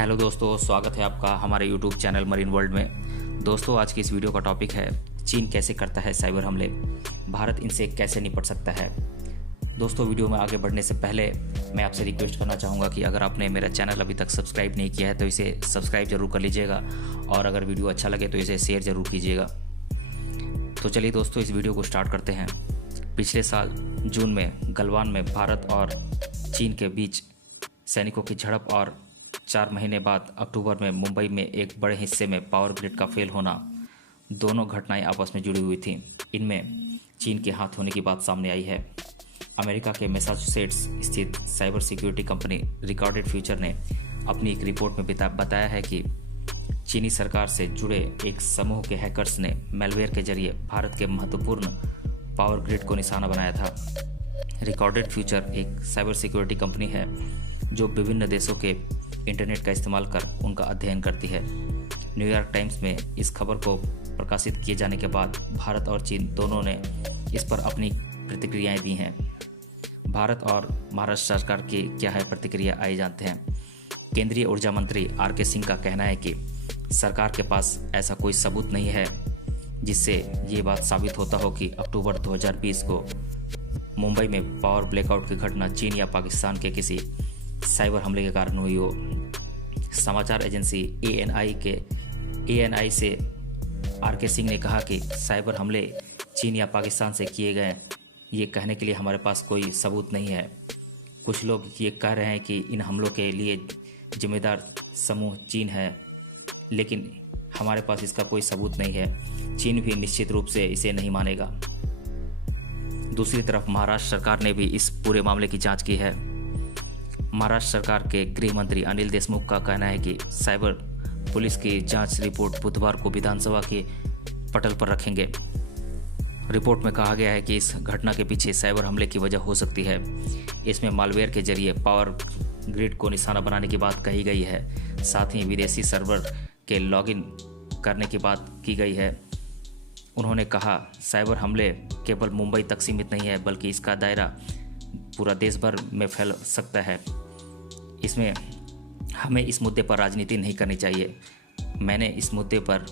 Hello दोस्तों, स्वागत है आपका हमारे यूट्यूब चैनल मरीन वर्ल्ड में। दोस्तों, आज की इस वीडियो का टॉपिक है चीन कैसे करता है साइबर हमले, भारत इनसे कैसे निपट सकता है। दोस्तों, वीडियो में आगे बढ़ने से पहले मैं आपसे रिक्वेस्ट करना चाहूँगा कि अगर आपने मेरा चैनल अभी तक सब्सक्राइब नहीं किया है तो इसे सब्सक्राइब जरूर कर लीजिएगा और अगर वीडियो अच्छा लगे तो इसे शेयर ज़रूर कीजिएगा। तो चलिए दोस्तों, इस वीडियो को स्टार्ट करते हैं। पिछले साल जून में गलवान में भारत और चीन के बीच सैनिकों की झड़प और 4 महीने बाद अक्टूबर में मुंबई में एक बड़े हिस्से में पावर ग्रिड का फेल होना, दोनों घटनाएं आपस में जुड़ी हुई थीं। इनमें चीन के हाथ होने की बात सामने आई है। अमेरिका के मैसाचुसेट्स स्थित cyber security company recorded future ने अपनी एक रिपोर्ट में बताया है कि चीनी सरकार से जुड़े एक समूह के हैकर्स ने मैलवेयर के जरिए भारत के महत्वपूर्ण पावर ग्रिड को निशाना बनाया था। रिकॉर्डेड फ्यूचर एक साइबर सिक्योरिटी कंपनी है जो विभिन्न देशों के इंटरनेट का इस्तेमाल कर उनका अध्ययन करती है। न्यूयॉर्क टाइम्स में इस खबर को प्रकाशित किए जाने के बाद भारत और चीन दोनों ने इस पर अपनी प्रतिक्रियाएं दी हैं। भारत और महाराष्ट्र सरकार की क्या है प्रतिक्रिया, आइए जानते हैं। केंद्रीय ऊर्जा मंत्री आर.के. सिंह का कहना है कि सरकार के पास ऐसा कोई सबूत नहीं है जिससे ये बात साबित होता हो कि अक्टूबर 2020 को मुंबई में पावर ब्लैकआउट की घटना चीन या पाकिस्तान के किसी साइबर हमले के कारण हुई हो। समाचार एजेंसी एएनआई से आर.के. सिंह ने कहा कि साइबर हमले चीन या पाकिस्तान से किए गए, ये कहने के लिए हमारे पास कोई सबूत नहीं है। कुछ लोग ये कह रहे हैं कि इन हमलों के लिए जिम्मेदार समूह चीन है, लेकिन हमारे पास इसका कोई सबूत नहीं है। चीन भी निश्चित रूप से इसे नहीं मानेगा। दूसरी तरफ महाराष्ट्र सरकार ने भी इस पूरे मामले की जांच की है। महाराष्ट्र सरकार के गृह मंत्री अनिल देशमुख का कहना है कि साइबर पुलिस की जांच रिपोर्ट बुधवार को विधानसभा के पटल पर रखेंगे। रिपोर्ट में कहा गया है कि इस घटना के पीछे साइबर हमले की वजह हो सकती है। इसमें मालवेयर के जरिए पावर ग्रिड को निशाना बनाने की बात कही गई है। साथ ही विदेशी सर्वर के लॉगिन करने की बात की गई है। उन्होंने कहा, साइबर हमले केवल मुंबई तक सीमित नहीं है बल्कि इसका दायरा पूरा देश भर में फैल सकता है। इसमें हमें इस मुद्दे पर राजनीति नहीं करनी चाहिए। मैंने इस मुद्दे पर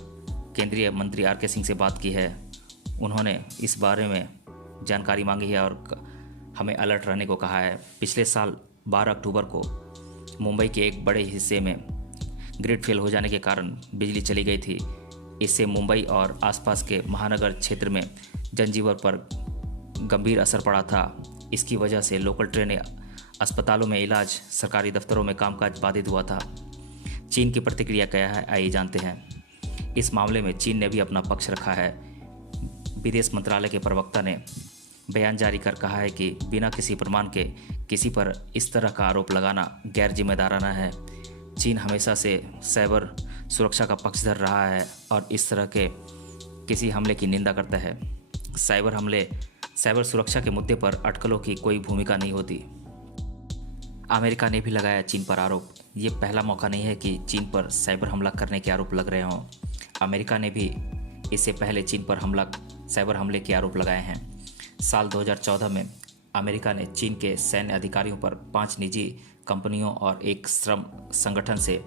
केंद्रीय मंत्री आर.के. सिंह से बात की है। उन्होंने इस बारे में जानकारी मांगी है और हमें अलर्ट रहने को कहा है। पिछले साल 12 अक्टूबर को मुंबई के एक बड़े हिस्से में ग्रिड फेल हो जाने के कारण बिजली चली गई थी। इससे मुंबई और आसपास के महानगर क्षेत्र में जनजीवन पर गंभीर असर पड़ा था। इसकी वजह से लोकल ट्रेनें, अस्पतालों में इलाज, सरकारी दफ्तरों में कामकाज बाधित हुआ था। चीन की प्रतिक्रिया क्या है, आइए जानते हैं। इस मामले में चीन ने भी अपना पक्ष रखा है। विदेश मंत्रालय के प्रवक्ता ने बयान जारी कर कहा है कि बिना किसी प्रमाण के किसी पर इस तरह का आरोप लगाना गैर जिम्मेदाराना है। चीन हमेशा से साइबर सुरक्षा का पक्षधर रहा है और इस तरह के किसी हमले की निंदा करता है। साइबर सुरक्षा के मुद्दे पर अटकलों की कोई भूमिका नहीं होती। अमेरिका ने भी लगाया चीन पर आरोप। ये पहला मौका नहीं है कि चीन पर साइबर हमला करने के आरोप लग रहे हों। अमेरिका ने भी इससे पहले चीन पर साइबर हमले के आरोप लगाए हैं। साल 2014 में अमेरिका ने चीन के सैन्य अधिकारियों पर 5 निजी कंपनियों और एक श्रम संगठन से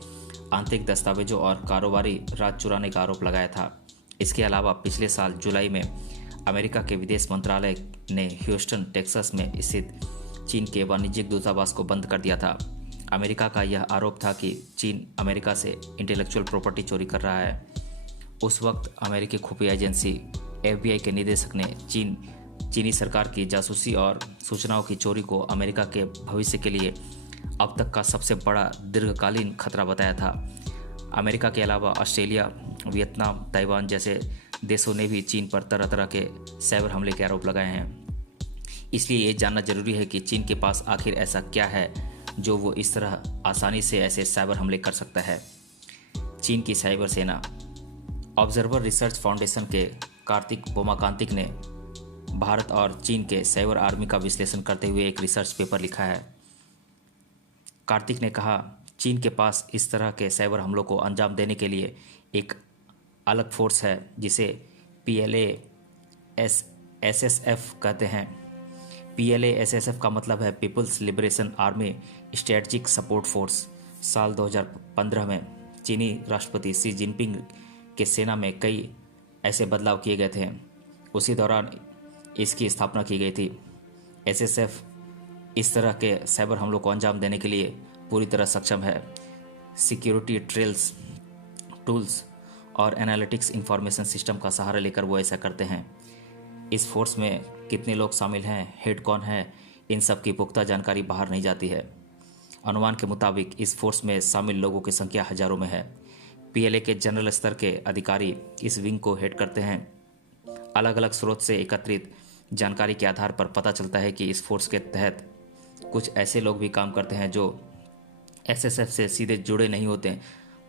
आंतरिक दस्तावेजों और कारोबारी राज चुराने का आरोप लगाया था। इसके अलावा पिछले साल जुलाई में अमेरिका के विदेश मंत्रालय ने ह्यूस्टन, टेक्सास में स्थित चीन के वाणिज्यिक दूतावास को बंद कर दिया था। अमेरिका का यह आरोप था कि चीन अमेरिका से इंटेलेक्चुअल प्रॉपर्टी चोरी कर रहा है। उस वक्त अमेरिकी खुफिया एजेंसी FBI के निदेशक ने चीनी सरकार की जासूसी और सूचनाओं की चोरी को अमेरिका के भविष्य के लिए अब तक का सबसे बड़ा दीर्घकालीन खतरा बताया था। अमेरिका के अलावा ऑस्ट्रेलिया, वियतनाम, ताइवान जैसे देशों ने भी चीन पर तरह तरह के साइबर हमले के आरोप लगाए हैं। इसलिए ये जानना जरूरी है कि चीन के पास आखिर ऐसा क्या है जो वो इस तरह आसानी से ऐसे साइबर हमले कर सकता है। चीन की साइबर सेना। ऑब्जर्वर रिसर्च फाउंडेशन के कार्तिक बोमाकांतिक ने भारत और चीन के साइबर आर्मी का विश्लेषण करते हुए एक रिसर्च पेपर लिखा है। कार्तिक ने कहा, चीन के पास इस तरह के साइबर हमलों को अंजाम देने के लिए एक अलग फोर्स है जिसे PLA-SSF कहते हैं। PLA-SSF का मतलब है People's Liberation Army Strategic Support Force. साल 2015 में चीनी राष्ट्रपति शी जिनपिंग के सेना में कई ऐसे बदलाव किए गए थे। उसी दौरान इसकी स्थापना की गई थी। एसएसएफ इस तरह के साइबर हमलों को अंजाम देने के लिए पूरी तरह सक्षम है। सिक्योरिटी ट्रेल्स, टूल्स और एनालिटिक्स इंफॉर्मेशन सिस्टम का सहारा लेकर वो ऐसा करते हैं। इस फोर्स में कितने लोग शामिल हैं, हेड कौन है, इन सब की पुख्ता जानकारी बाहर नहीं जाती है। अनुमान के मुताबिक इस फोर्स में शामिल लोगों की संख्या हजारों में है। पीएलए के जनरल स्तर के अधिकारी इस विंग को हेड करते हैं। अलग अलग स्रोत से एकत्रित जानकारी के आधार पर पता चलता है कि इस फोर्स के तहत कुछ ऐसे लोग भी काम करते हैं जो एसएसएफ से सीधे जुड़े नहीं होते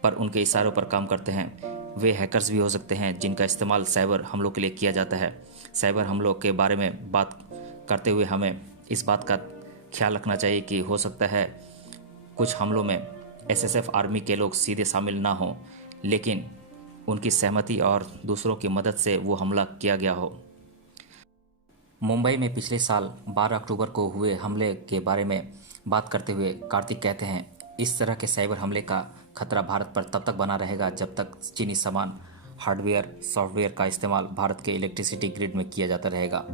पर उनके इशारों पर काम करते हैं। वे हैकर्स भी हो सकते हैं जिनका इस्तेमाल साइबर हमलों के लिए किया जाता है। साइबर हमलों के बारे में बात करते हुए हमें इस बात का ख्याल रखना चाहिए कि हो सकता है कुछ हमलों में एसएसएफ आर्मी के लोग सीधे शामिल ना हों, लेकिन उनकी सहमति और दूसरों की मदद से वो हमला किया गया हो। मुंबई में पिछले साल 12 अक्टूबर को हुए हमले के बारे में बात करते हुए कार्तिक कहते हैं, इस तरह के साइबर हमले का खतरा भारत पर तब तक बना रहेगा जब तक चीनी सामान, हार्डवेयर, सॉफ्टवेयर का इस्तेमाल भारत के इलेक्ट्रिसिटी ग्रिड में किया जाता रहेगा।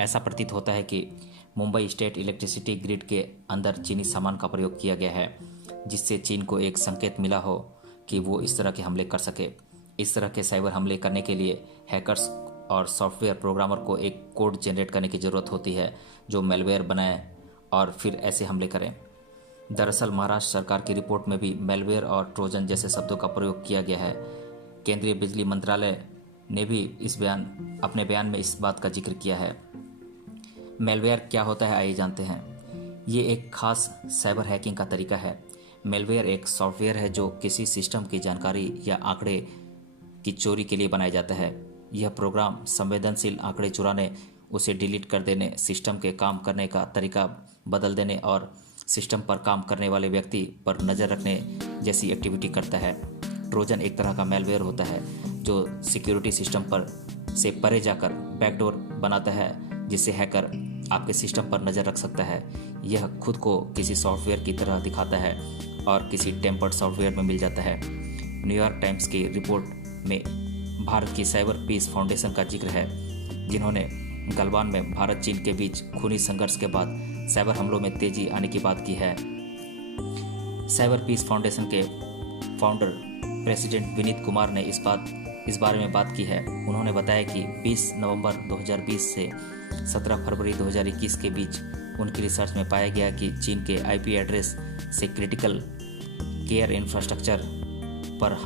ऐसा प्रतीत होता है कि मुंबई स्टेट इलेक्ट्रिसिटी ग्रिड के अंदर चीनी सामान का प्रयोग किया गया है, जिससे चीन को एक संकेत मिला हो कि वो इस तरह के हमले कर सके। इस तरह के साइबर हमले करने के लिए हैकर्स और सॉफ्टवेयर प्रोग्रामर को एक कोड जनरेट करने की ज़रूरत होती है जो मेलवेयर बनाए और फिर ऐसे हमले करें। दरअसल महाराष्ट्र सरकार की रिपोर्ट में भी मेलवेयर और ट्रोजन जैसे शब्दों का प्रयोग किया गया है। केंद्रीय बिजली मंत्रालय ने भी अपने बयान में इस बात का जिक्र किया है। मेलवेयर क्या होता है आइए जानते हैं। ये एक खास साइबर हैकिंग का तरीका है। मेलवेयर एक सॉफ्टवेयर है जो किसी सिस्टम की जानकारी या आंकड़े की चोरी के लिए बनाया जाता है। यह प्रोग्राम संवेदनशील आंकड़े चुराने, उसे डिलीट कर देने, सिस्टम के काम करने का तरीका बदल देने और सिस्टम पर काम करने वाले व्यक्ति पर नज़र रखने जैसी एक्टिविटी करता है। ट्रोजन एक तरह का मेलवेयर होता है जो सिक्योरिटी सिस्टम पर से परे जाकर बैकडोर बनाता है, जिससे हैकर आपके सिस्टम पर नज़र रख सकता है। यह खुद को किसी सॉफ्टवेयर की तरह दिखाता है और किसी टेम्पर्ड सॉफ्टवेयर में मिल जाता है। न्यूयॉर्क टाइम्स की रिपोर्ट में भारत की साइबर पीस फाउंडेशन का जिक्र है, जिन्होंने गलवान में भारत चीन के बीच खूनी संघर्ष के बाद साइबर हमलों में तेजी आने की बात की है। साइबर पीस फाउंडेशन के फाउंडर प्रेसिडेंट विनीत कुमार ने इस बारे में बात की है। उन्होंने बताया कि 20 नवंबर 2020 से 17 फरवरी 2021 के बीच उनकी रिसर्च में पाया गया कि चीन के आईपी एड्रेस से क्रिटिकल केयर इंफ्रास्ट्रक्चर पर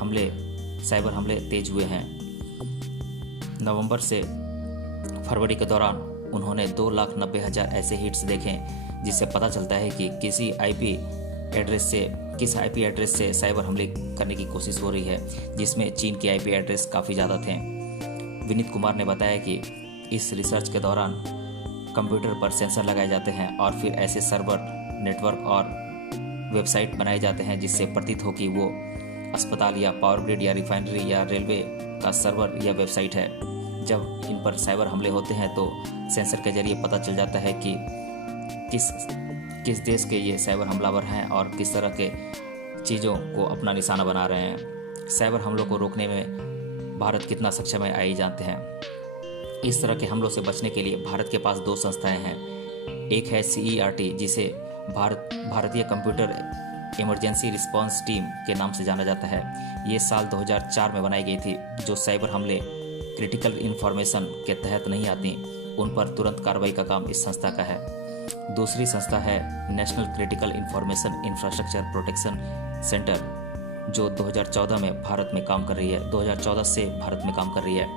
साइबर हमले तेज हुए हैं। नवंबर से फरवरी के दौरान उन्होंने 2,90,000 ऐसे हिट्स देखे, जिससे पता चलता है कि किस आईपी एड्रेस से साइबर हमले करने की कोशिश हो रही है, जिसमें चीन के आईपी एड्रेस काफ़ी ज़्यादा थे। विनीत कुमार ने बताया कि इस रिसर्च के दौरान कंप्यूटर पर सेंसर लगाए जाते हैं और फिर ऐसे सर्वर, नेटवर्क और वेबसाइट बनाए जाते हैं जिससे प्रतीत हो कि वो अस्पताल या पावर ग्रिड या रिफाइनरी या रेलवे का सर्वर या वेबसाइट है। जब इन पर साइबर हमले होते हैं तो सेंसर के जरिए पता चल जाता है कि किस देश के ये साइबर हमलावर हैं और किस तरह के चीज़ों को अपना निशाना बना रहे हैं। साइबर हमलों को रोकने में भारत कितना सक्षम है आइए जानते हैं। इस तरह के हमलों से बचने के लिए भारत के पास 2 संस्थाएं हैं। एक है CERT, जिसे भारतीय कंप्यूटर इमरजेंसी रिस्पांस टीम के नाम से जाना जाता है। ये साल 2004 में बनाई गई थी। जो साइबर हमले क्रिटिकल इन्फॉर्मेशन के तहत नहीं आती, उन पर तुरंत कार्रवाई का काम इस संस्था का है। दूसरी संस्था है national critical information infrastructure protection centre, जो 2014 में भारत में काम कर रही है। 2014 से भारत में काम कर रही है।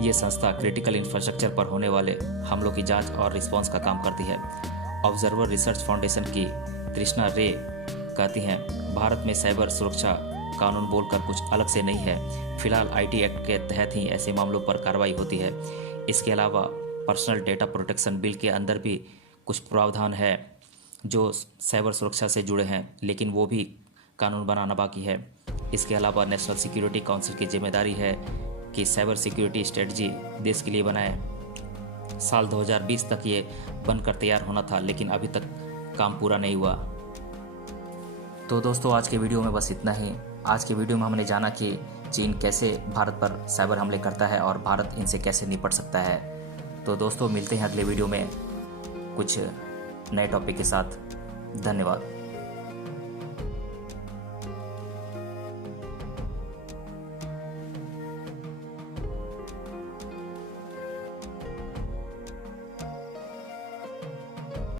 ये संस्था क्रिटिकल इंफ्रास्ट्रक्चर पर होने वाले हमलों की जांच और रिस्पांस का काम करती है। ऑब्जर्वर रिसर्च फाउंडेशन की तृष्णा रे कहती हैं, भारत में साइबर सुरक्षा कानून बोलकर कुछ अलग से नहीं है। फिलहाल IT एक्ट के तहत ही ऐसे मामलों पर कार्रवाई होती है। इसके अलावा पर्सनल डेटा प्रोटेक्शन बिल के अंदर भी कुछ प्रावधान है जो साइबर सुरक्षा से जुड़े हैं, लेकिन वो भी कानून बनाना बाकी है। इसके अलावा नेशनल सिक्योरिटी काउंसिल की जिम्मेदारी है कि साइबर सिक्योरिटी स्ट्रेटजी देश के लिए बनाए। साल 2020 तक ये बनकर तैयार होना था, लेकिन अभी तक काम पूरा नहीं हुआ। तो दोस्तों आज के वीडियो में बस इतना ही। आज के वीडियो में हमने जाना कि चीन कैसे भारत पर साइबर हमले करता है और भारत इनसे कैसे निपट सकता है। तो दोस्तों मिलते हैं अगले वीडियो में कुछ नए टॉपिक के साथ। धन्यवाद।